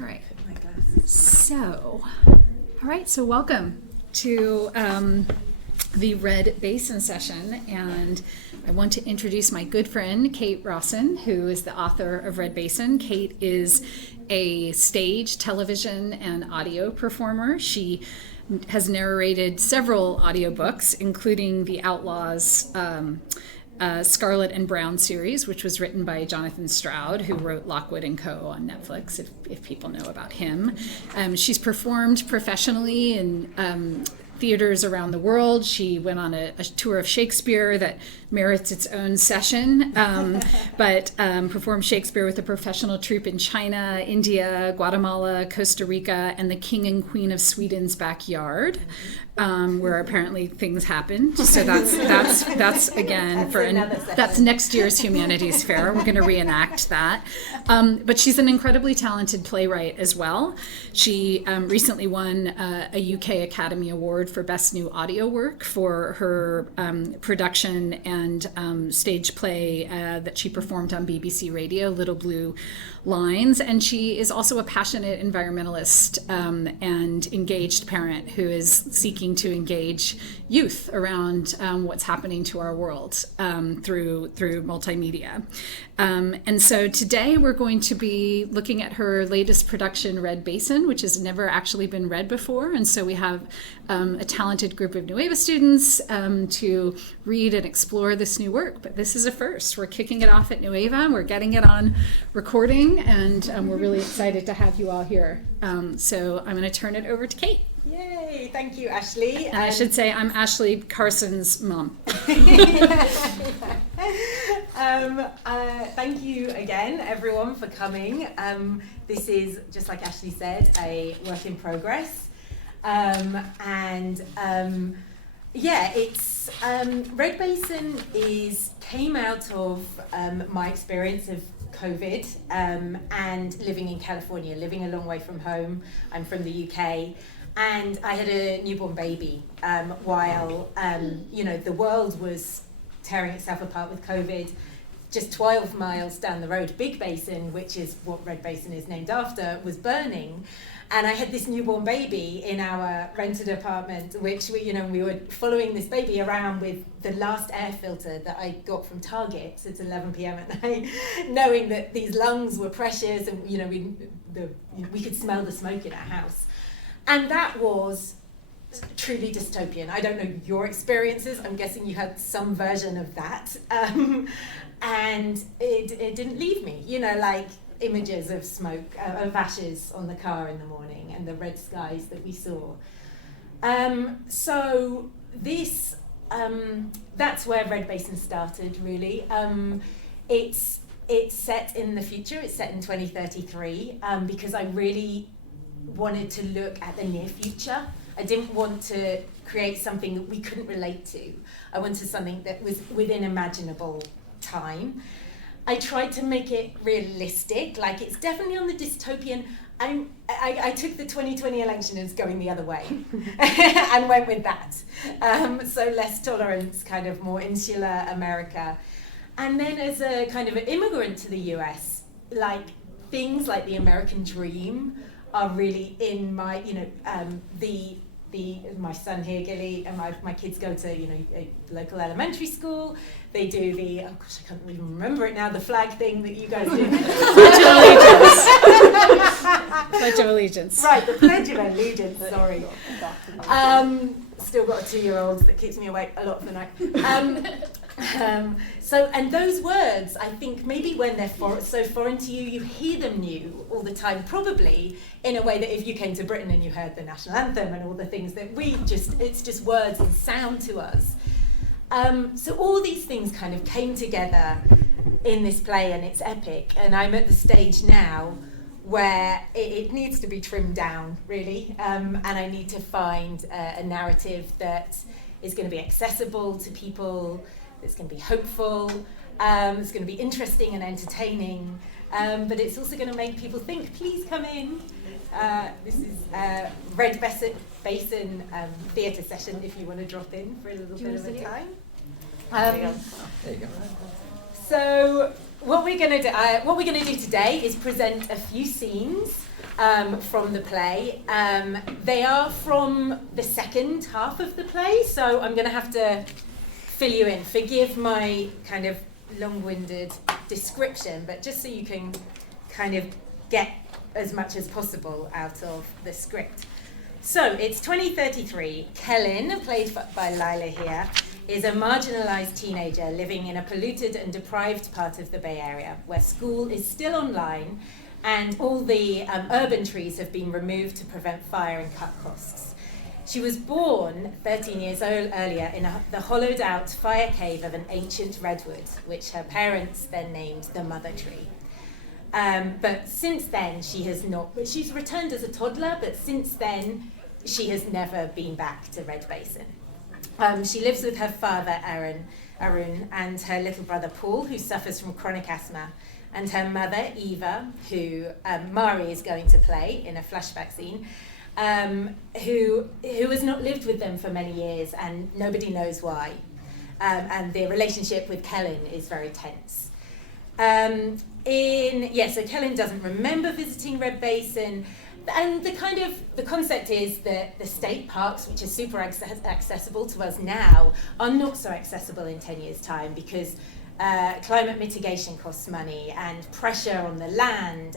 All right. Put my glasses. So welcome to the Red Basin session, and I want to introduce my good friend, Kate Rawson, who is the author of Red Basin. Kate is a stage, television, and audio performer. She has narrated several audiobooks, including the Outlaws Scarlet and Brown series, which was written by Jonathan Stroud, who wrote Lockwood & Co. on Netflix, if people know about him. She's performed professionally in theaters around the world. She went on a tour of Shakespeare that merits its own session, but performed Shakespeare with a professional troupe in China, India, Guatemala, Costa Rica, and the King and Queen of Sweden's backyard, where apparently things happened. So that's again that's next year's Humanities Fair. We're going to reenact that. But she's an incredibly talented playwright as well. She recently won a UK Academy Award for Best New Audio Work for her production and stage play that she performed on BBC Radio, Little Blue Lines. And she is also a passionate environmentalist and engaged parent who is seeking to engage youth around what's happening to our world through multimedia. And so today we're going to be looking at her latest production, Red Basin, which has never actually been read before. And so we have a talented group of Nueva students to read and explore this new work. But this is a first. We're kicking it off at Nueva. We're getting it on recording, and we're really excited to have you all here. So I'm going to turn it over to Kate. Yay, thank you, Ashley. And I should say I'm Ashley Carson's mom. Thank you again, everyone, for coming. This is, just like Ashley said, a work in progress. It's Red Basin came out of my experience of COVID and living in California, living a long way from home. I'm from the UK. And I had a newborn baby while, the world was tearing itself apart with COVID. Just 12 miles down the road, Big Basin, which is what Red Basin is named after, was burning. And I had this newborn baby in our rented apartment, which we were following this baby around with the last air filter that I got from Target. So it's 11 p.m. at night, knowing that these lungs were precious, and we could smell the smoke in our house. And that was truly dystopian. I don't know your experiences. I'm guessing you had some version of that. And it didn't leave me, like images of smoke, of ashes on the car in the morning and the red skies that we saw. So this, that's where Red Basin started, really. It's set in the future. It's set in 2033 because I really wanted to look at the near future. I didn't want to create something that we couldn't relate to. I wanted something that was within imaginable time. I tried to make it realistic, like it's definitely on the dystopian. I took the 2020 election as going the other way and went with that. So less tolerance, kind of more insular America. And then as a kind of an immigrant to the US, like things like the American dream are really in my, my son here, Gilly, and my kids go to, a local elementary school. They do the, I can't even remember it now, the flag thing that you guys do. Pledge of Allegiance. Right, the Pledge of Allegiance, sorry. Still got a 2-year-old that keeps me awake a lot of the night. And those words, I think maybe when they're so foreign to you, you hear them new all the time, probably in a way that if you came to Britain and you heard the national anthem and all the things that it's just words and sound to us. So all these things kind of came together in this play, and it's epic. And I'm at the stage now where it needs to be trimmed down, really. And I need to find a narrative that is going to be accessible to people, it's going to be hopeful, it's going to be interesting and entertaining, but it's also going to make people think. Please come in. This is Red Basin theatre session if you want to drop in for a little bit of a time. There you go. So what we're going to do today is present a few scenes from the play. They are from the second half of the play, so I'm going to have to fill you in. Forgive my kind of long-winded description, but just so you can kind of get as much as possible out of the script. So it's 2033. Kellen, played by Lila here, is a marginalized teenager living in a polluted and deprived part of the Bay Area where school is still online and all the urban trees have been removed to prevent fire and cut costs. She was born 13 years earlier in the hollowed out fire cave of an ancient redwood, which her parents then named the Mother Tree. But since then, she's returned as a toddler, but since then, she has never been back to Red Basin. She lives with her father, Arun, and her little brother, Paul, who suffers from chronic asthma, and her mother, Eva, who Mari is going to play in a flashback scene, who has not lived with them for many years, and nobody knows why. And the relationship with Kellen is very tense. So Kellen doesn't remember visiting Red Basin, and the concept is that the state parks, which are super accessible to us now, are not so accessible in 10 years' time because climate mitigation costs money and pressure on the land,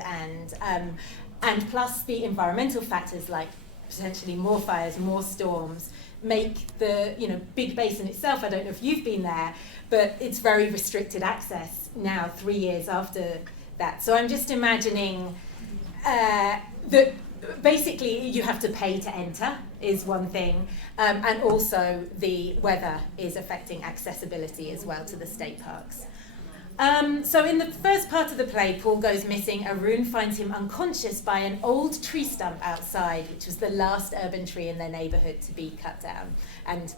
and plus the environmental factors like potentially more fires, more storms, make the Big Basin itself. I don't know if you've been there, but it's very restricted access now, 3 years after that. So I'm just imagining that basically you have to pay to enter is one thing, and also the weather is affecting accessibility as well to the state parks. So in the first part of the play, Paul goes missing. Arun finds him unconscious by an old tree stump outside, which was the last urban tree in their neighbourhood to be cut down, and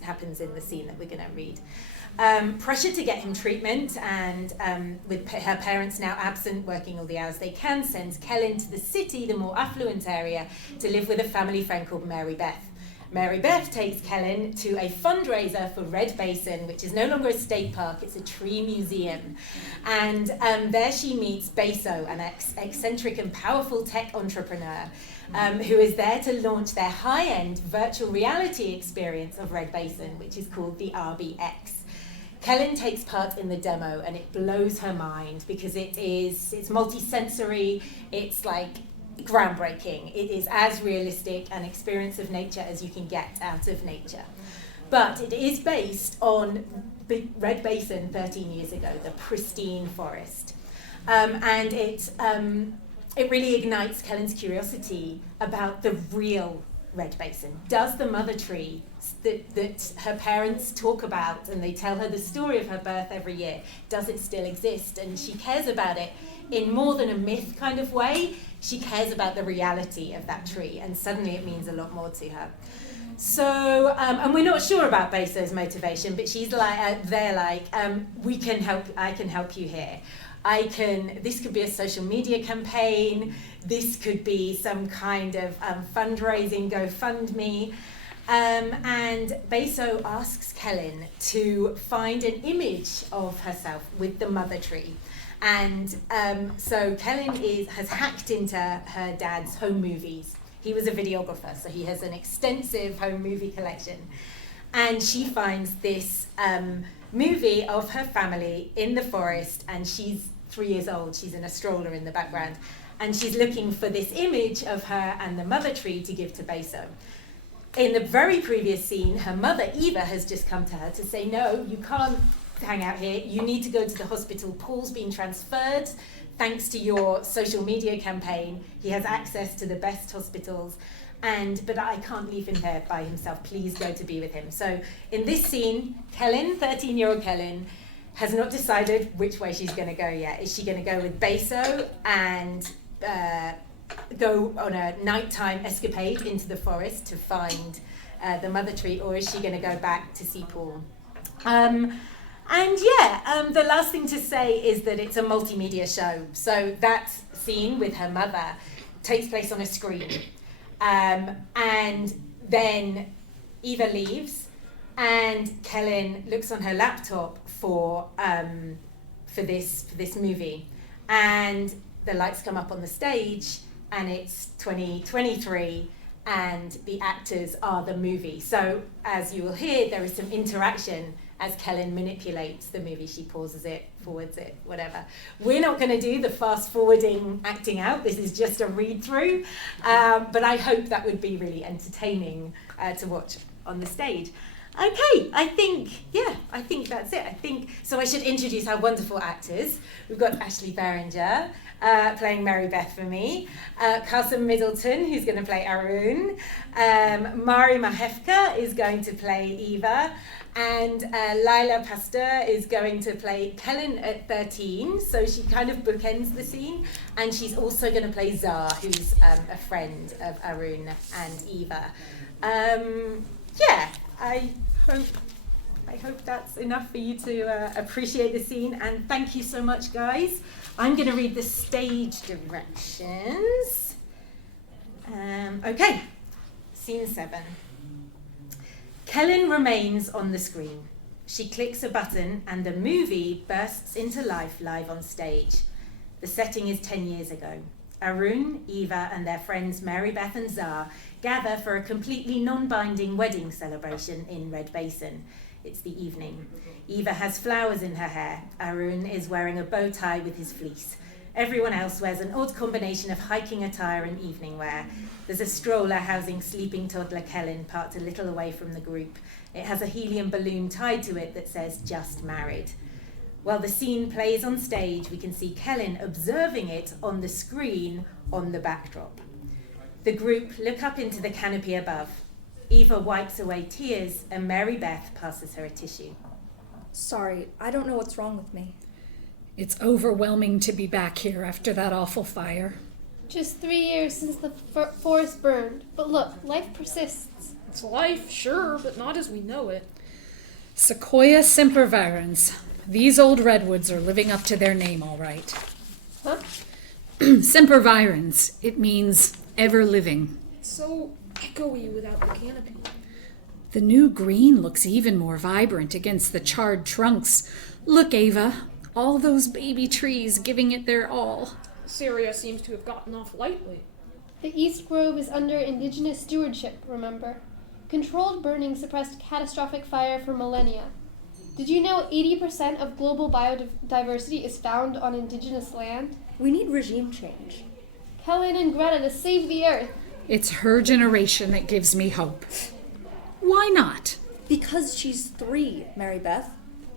happens in the scene that we're going to read. Pressure to get him treatment, and with her parents now absent, working all the hours they can, sends Kellen to the city, the more affluent area, to live with a family friend called Mary Beth. Mary Beth takes Kellen to a fundraiser for Red Basin, which is no longer a state park, it's a tree museum. And there she meets Baso, an eccentric and powerful tech entrepreneur, who is there to launch their high-end virtual reality experience of Red Basin, which is called the RBX. Kellen takes part in the demo, and it blows her mind because it's multi-sensory, it's like groundbreaking. It is as realistic an experience of nature as you can get out of nature. But it is based on Red Basin 13 years ago, the pristine forest. And it really ignites Kellen's curiosity about the real Red Basin. Does the mother tree that her parents talk about, and they tell her the story of her birth every year, does it still exist? And she cares about it in more than a myth kind of way. She cares about the reality of that tree, and suddenly it means a lot more to her. So, and we're not sure about Baso's motivation, but she's like, we can help, I can help you here. This could be a social media campaign, this could be some kind of fundraising GoFundMe. And Baso asks Kellen to find an image of herself with the mother tree. And so Kellen has hacked into her dad's home movies. He was a videographer, so he has an extensive home movie collection. And she finds this movie of her family in the forest, and she's 3 years old. She's in a stroller in the background. And she's looking for this image of her and the mother tree to give to Baso. In the very previous scene, her mother, Eva, has just come to her to say, no, you can't hang out here. You need to go to the hospital. Paul's been transferred thanks to your social media campaign. He has access to the best hospitals. But I can't leave him there by himself. Please go to be with him. So in this scene, Kellen, 13-year-old Kellen, has not decided which way she's going to go yet. Is she going to go with Baso and go on a nighttime escapade into the forest to find the mother tree, or is she going to go back to see Paul? The last thing to say is that it's a multimedia show. So that scene with her mother takes place on a screen. And then Eva leaves, and Kellen looks on her laptop for this movie. And the lights come up on the stage and it's 2023 and the actors are the movie. So as you will hear, there is some interaction as Kellen manipulates the movie. She pauses it, forwards it, whatever. We're not going to do the fast forwarding acting out. This is just a read through. But I hope that would be really entertaining to watch on the stage. Okay, I think that's it. So I should introduce our wonderful actors. We've got Ashley Berenger playing Mary Beth for me, Carson Middleton, who's going to play Arun, Mari Mahefka is going to play Eva, and Lila Pasteur is going to play Kellen at 13, so she kind of bookends the scene, and she's also going to play Zar, who's a friend of Arun and Eva. I hope that's enough for you to appreciate the scene, and thank you so much, guys. I'm going to read the stage directions. Okay, scene 7. Kellen remains on the screen. She clicks a button and the movie bursts into life live on stage. The setting is 10 years ago. Arun, Eva, and their friends Mary Beth and Zar gather for a completely non-binding wedding celebration in Red Basin. It's the evening. Eva has flowers in her hair. Arun is wearing a bow tie with his fleece. Everyone else wears an odd combination of hiking attire and evening wear. There's a stroller housing sleeping toddler Kellen parked a little away from the group. It has a helium balloon tied to it that says "Just Married." While the scene plays on stage, we can see Kellen observing it on the screen on the backdrop. The group look up into the canopy above. Eva wipes away tears and Mary Beth passes her a tissue. Sorry, I don't know what's wrong with me. It's overwhelming to be back here after that awful fire. Just 3 years since the forest burned, but look, life persists. It's life, sure, but not as we know it. Sequoia sempervirens. These old redwoods are living up to their name, all right. Huh? Sempervirens. It means ever living. It's so echoey without the canopy. The new green looks even more vibrant against the charred trunks. Look, Ava, all those baby trees giving it their all. This area seems to have gotten off lightly. The East Grove is under indigenous stewardship, remember? Controlled burning suppressed catastrophic fire for millennia. Did you know 80% of global biodiversity is found on indigenous land? We need regime change. Kellen and Greta to save the earth. It's her generation that gives me hope. Why not? Because she's 3, Mary Beth,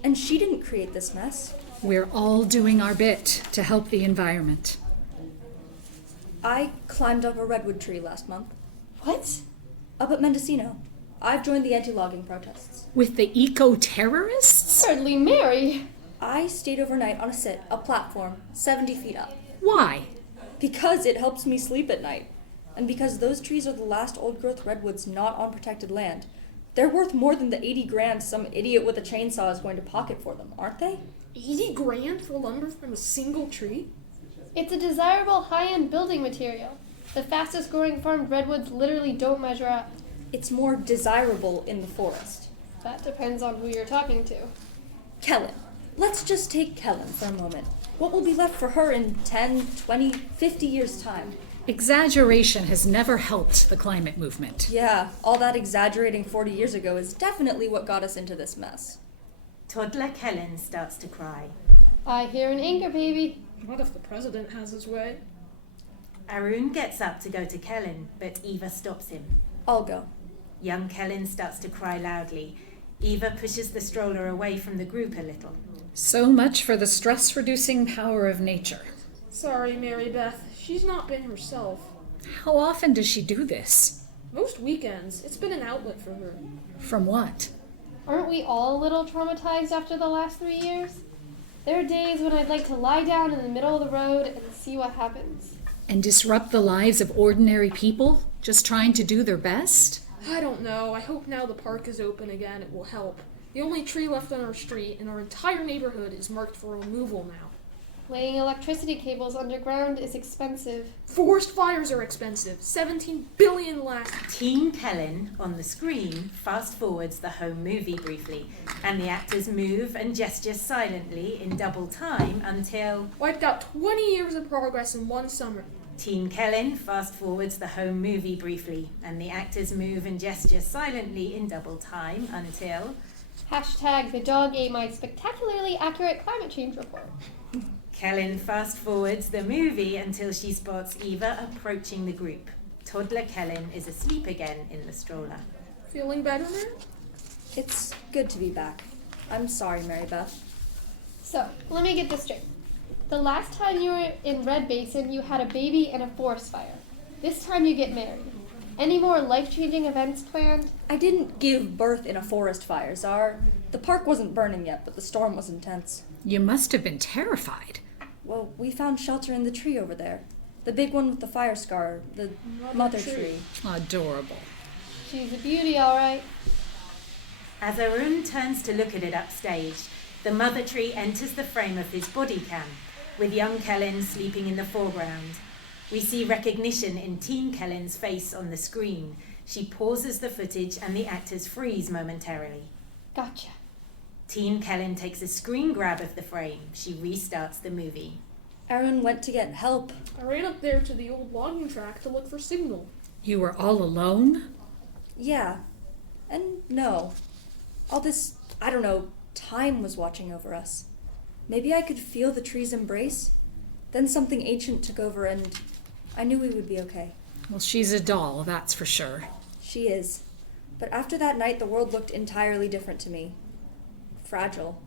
and she didn't create this mess. We're all doing our bit to help the environment. I climbed up a redwood tree last month. What? Up at Mendocino. I've joined the anti-logging protests. With the eco-terrorists? Hardly Mary. I stayed overnight on a platform 70 feet up. Why? Because it helps me sleep at night. And because those trees are the last old-growth redwoods not on protected land. They're worth more than the 80 grand some idiot with a chainsaw is going to pocket for them, aren't they? 80 grand for lumber from a single tree? It's a desirable high-end building material. The fastest growing farmed redwoods literally don't measure up. It's more desirable in the forest. That depends on who you're talking to. Kellen. Let's just take Kellen for a moment. What will be left for her in 10, 20, 50 years' time? Exaggeration has never helped the climate movement. Yeah, all that exaggerating 40 years ago is definitely what got us into this mess. Toddler Kellen starts to cry. I hear an anger baby. What if the president has his way? Arun gets up to go to Kellen, but Eva stops him. I'll go. Young Kellen starts to cry loudly. Eva pushes the stroller away from the group a little. So much for the stress-reducing power of nature. Sorry, Mary Beth. She's not been herself. How often does she do this? Most weekends, it's been an outlet for her. From what? Aren't we all a little traumatized after the last 3 years? There are days when I'd like to lie down in the middle of the road and see what happens. And disrupt the lives of ordinary people, just trying to do their best? I don't know. I hope now the park is open again it will help. The only tree left on our street in our entire neighborhood is marked for removal now. Laying electricity cables underground is expensive. Forest fires are expensive. 17 billion last. Team Kellen on the screen fast forwards the home movie briefly, and the actors move and gesture silently in double time until Wiped out 20 years of progress in one summer. Team Kellen fast forwards the home movie briefly, and the actors move and gesture silently in double time until Hashtag the dog ate my spectacularly accurate climate change report. Kellen fast forwards the movie until she spots Eva approaching the group. Toddler Kellen is asleep again in the stroller. Feeling better, Mary? It's good to be back. I'm sorry, Mary Beth. So, let me get this straight. The last time you were in Red Basin, you had a baby and a forest fire. This time you get married. Any more life-changing events planned? I didn't give birth in a forest fire, Czar. The park wasn't burning yet, but the storm was intense. You must have been terrified. Well, we found shelter in the tree over there. The big one with the fire scar, the mother tree. Adorable. She's a beauty, all right. As Arun turns to look at it upstage, the mother tree enters the frame of his body cam, with young Kellen sleeping in the foreground. We see recognition in Teen Kellen's face on the screen. She pauses the footage and the actors freeze momentarily. Gotcha. Teen Kellen takes a screen grab of the frame. She restarts the movie. Aaron went to get help. I ran up there to the old logging track to look for signal. You were all alone? Yeah. And no. All this, I don't know, time was watching over us. Maybe I could feel the tree's embrace. Then something ancient took over and I knew we would be okay. Well, she's a doll, that's for sure. She is. But after that night, the world looked entirely different to me. Fragile.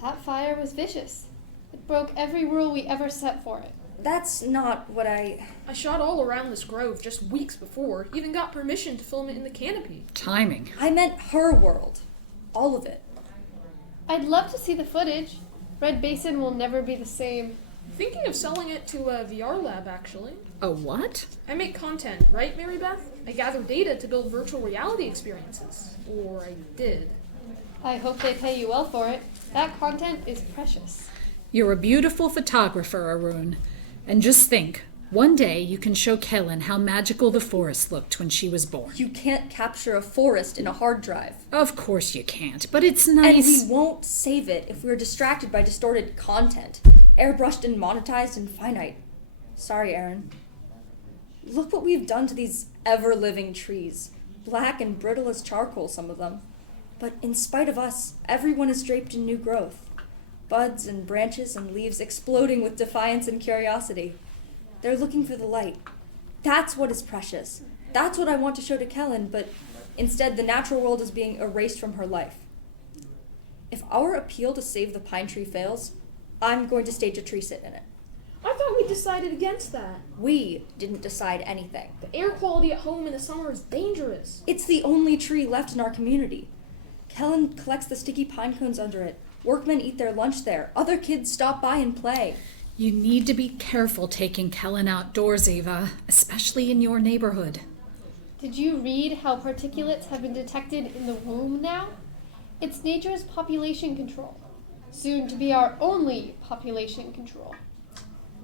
That fire was vicious. It broke every rule we ever set for it. That's not what I shot all around this grove just weeks before, even got permission to film it in the canopy. Timing. meant her world. All of it. I'd love to see the footage. Red Basin will never be the same. Thinking of selling it to a VR lab, actually. A what? I make content, right, Mary Beth? I gather data to build virtual reality experiences. Or I did. I hope they pay you well for it. That content is precious. You're a beautiful photographer, Arun. And just think, one day you can show Kellen how magical the forest looked when she was born. You can't capture a forest in a hard drive. Of course you can't, but it's nice. And we won't save it if we're distracted by distorted content. Airbrushed and monetized and finite. Sorry, Aaron. Look what we've done to these ever-living trees. Black and brittle as charcoal, some of them. But in spite of us, everyone is draped in new growth. Buds and branches and leaves exploding with defiance and curiosity. They're looking for the light. That's what is precious. That's what I want to show to Kellen, but instead the natural world is being erased from her life. If our appeal to save the pine tree fails, I'm going to stage a tree sit in it. I thought we decided against that. We didn't decide anything. The air quality at home in the summer is dangerous. It's the only tree left in our community. Kellen collects the sticky pine cones under it. Workmen eat their lunch there. Other kids stop by and play. You need to be careful taking Kellen outdoors, Eva, especially in your neighborhood. Did you read how particulates have been detected in the womb now? It's nature's population control. Soon to be our only population control.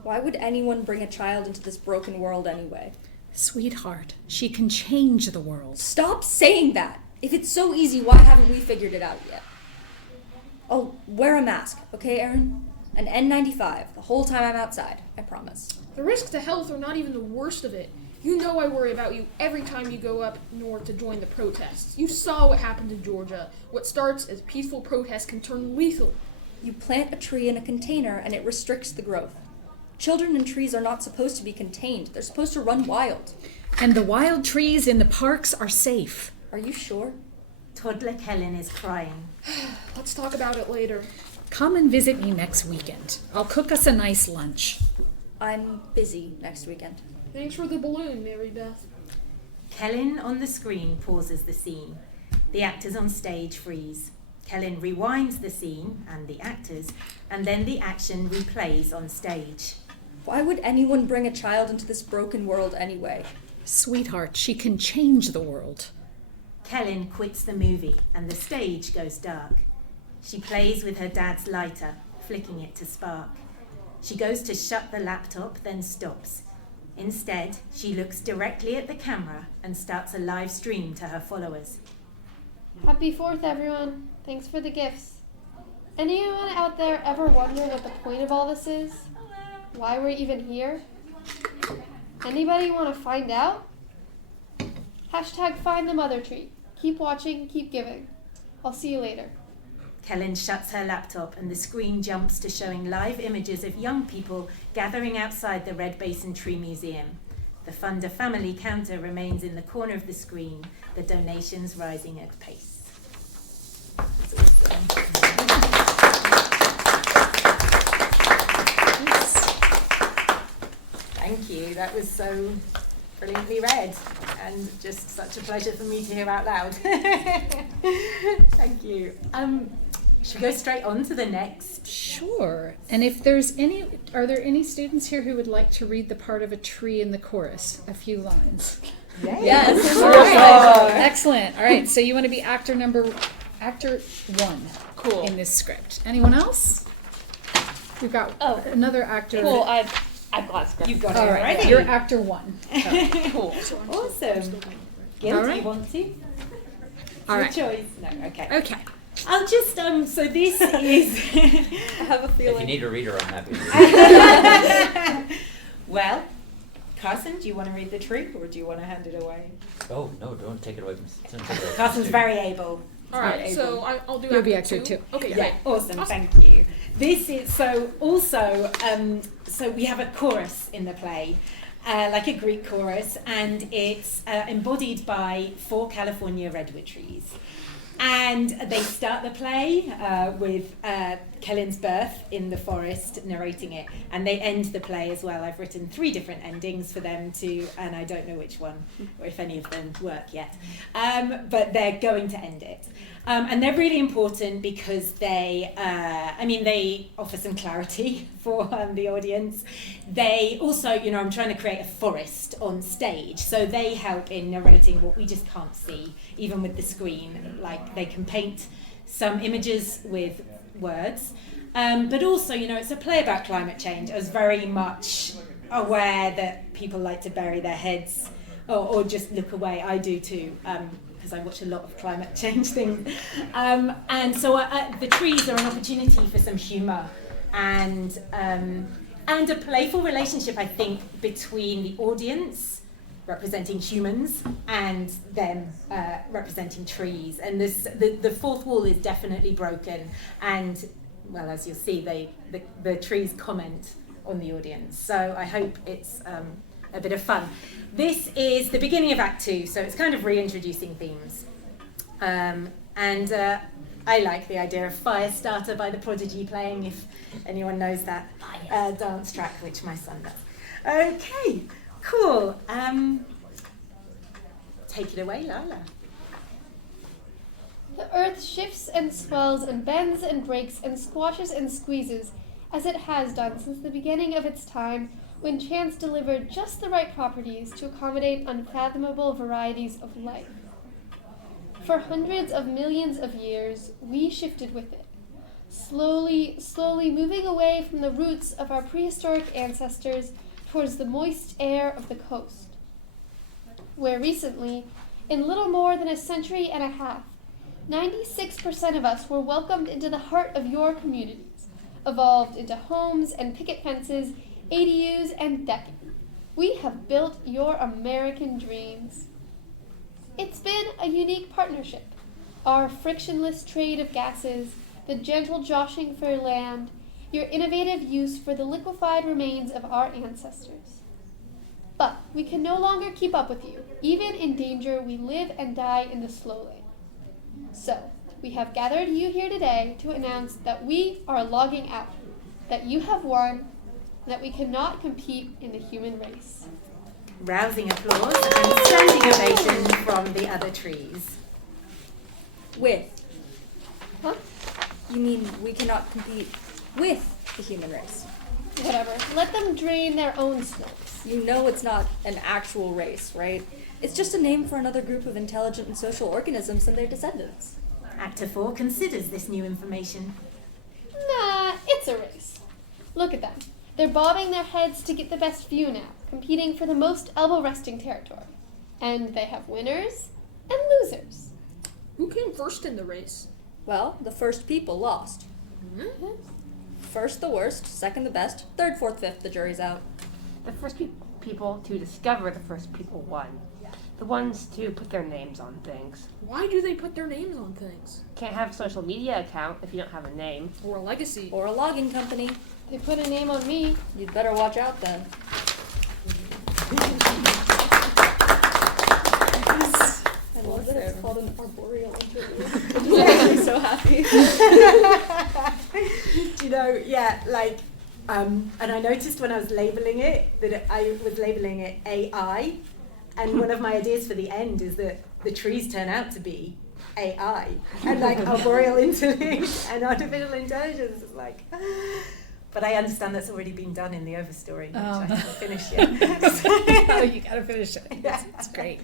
Why would anyone bring a child into this broken world anyway? Sweetheart, she can change the world. Stop saying that! If it's so easy, why haven't we figured it out yet? I'll wear a mask, okay, Aaron? An N95 the whole time I'm outside, I promise. The risks to health are not even the worst of it. You know I worry about you every time you go up north to join the protests. You saw what happened in Georgia. What starts as peaceful protests can turn lethal. You plant a tree in a container and it restricts the growth. Children and trees are not supposed to be contained. They're supposed to run wild. And the wild trees in the parks are safe. Are you sure? Toddler Kellen is crying. Let's talk about it later. Come and visit me next weekend. I'll cook us a nice lunch. I'm busy next weekend. Thanks for the balloon, Mary Beth. Kellen on the screen pauses the scene. The actors on stage freeze. Kellen rewinds the scene and the actors, and then the action replays on stage. Why would anyone bring a child into this broken world anyway? Sweetheart, she can change the world. Kellen quits the movie and the stage goes dark. She plays with her dad's lighter, flicking it to spark. She goes to shut the laptop, then stops. Instead, she looks directly at the camera and starts a live stream to her followers. Happy 4th, everyone. Thanks for the gifts. Anyone out there ever wonder what the point of all this is? Why we're even here? Anybody want to find out? Hashtag find the mother tree. Keep watching, keep giving. I'll see you later. Kellen shuts her laptop and the screen jumps to showing live images of young people gathering outside the Red Basin Tree Museum. The funder family counter remains in the corner of the screen, the donations rising at pace. That's awesome. Thank you. That was so brilliantly read and just such a pleasure for me to hear out loud. Thank you. Should we go straight on to the next? Sure. And if are there any students here who would like to read the part of a tree in the chorus? A few lines. Yes. All right. Excellent. All right. So you want to be actor 1. Cool. In this script. Anyone else? We've got another actor. Cool. I've got a script. You've got All it right. already. You're actor 1. Cool. Awesome. Gil, All do right. you want to? All Your right. choice. No, okay. Okay. I'll just, so this is, I have a If feeling. you need a reader, I'm happy to read. well, Carson, do you want to read the tree or do you want to hand it away? Oh, no, don't take it away from Carson's very able. All right, so I'll do You'll be actor actor 2. 2. Okay, Yeah, great. awesome, thank you. This is, so we have a chorus in the play, like a Greek chorus, and it's embodied by 4 California redwood trees. And they start the play with Kellen's birth in the forest, narrating it, and they end the play as well. I've written 3 different endings for them and I don't know which one, or if any of them work yet. But they're going to end it. And they're really important because they offer some clarity for the audience. They also, I'm trying to create a forest on stage, so they help in narrating what we just can't see, even with the screen. Like, they can paint some images with words, but also, it's a play about climate change. I was very much aware that people like to bury their heads or just look away. I do too. Because I watch a lot of climate change things. And so the trees are an opportunity for some humour and a playful relationship, I think, between the audience, representing humans, and them representing trees. And the fourth wall is definitely broken. And, well, as you'll see, the trees comment on the audience. So I hope it's a bit of fun. This is the beginning of Act 2, so it's kind of reintroducing themes. I like the idea of Firestarter by The Prodigy playing, if anyone knows that dance track, which my son does. Okay, cool. Take it away, Lala. The earth shifts and swells and bends and breaks and squashes and squeezes, as it has done since the beginning of its time, when chance delivered just the right properties to accommodate unfathomable varieties of life. For hundreds of millions of years, we shifted with it, slowly moving away from the roots of our prehistoric ancestors towards the moist air of the coast, where recently, in little more than a century and a half, 96% of us were welcomed into the heart of your communities, evolved into homes and picket fences, ADUs, and decking. We have built your American dreams. It's been a unique partnership. Our frictionless trade of gases, the gentle joshing for land, your innovative use for the liquefied remains of our ancestors. But we can no longer keep up with you. Even in danger, we live and die in the slow lane. So, we have gathered you here today to announce that we are logging out, that you have won, that we cannot compete in the human race. Rousing applause and standing ovation from the other trees. With. Huh? You mean we cannot compete with the human race? Whatever. Let them drain their own snopes. You know it's not an actual race, right? It's just a name for another group of intelligent and social organisms and their descendants. Actor 4 considers this new information. Nah, it's a race. Look at them. They're bobbing their heads to get the best view now, competing for the most elbow resting territory. And they have winners and losers. Who came first in the race? Well, the first people lost. First the worst, second the best, third, fourth, fifth, the jury's out. The first people to discover the first people won. The ones to put their names on things. Why do they put their names on things? Can't have a social media account if you don't have a name. Or a legacy? Or a logging company. They put a name on me. You'd better watch out then. I love that it's called an arboreal interlude. It just makes me so happy. You know, yeah, like, and I noticed when I was labeling it that I was labeling it AI, and one of my ideas for the end is that the trees turn out to be AI, and like arboreal interlude and artificial intelligence is like. But I understand that's already been done in the overstory, which I haven't finished yet. Oh, you gotta finish it. Yeah. It's great.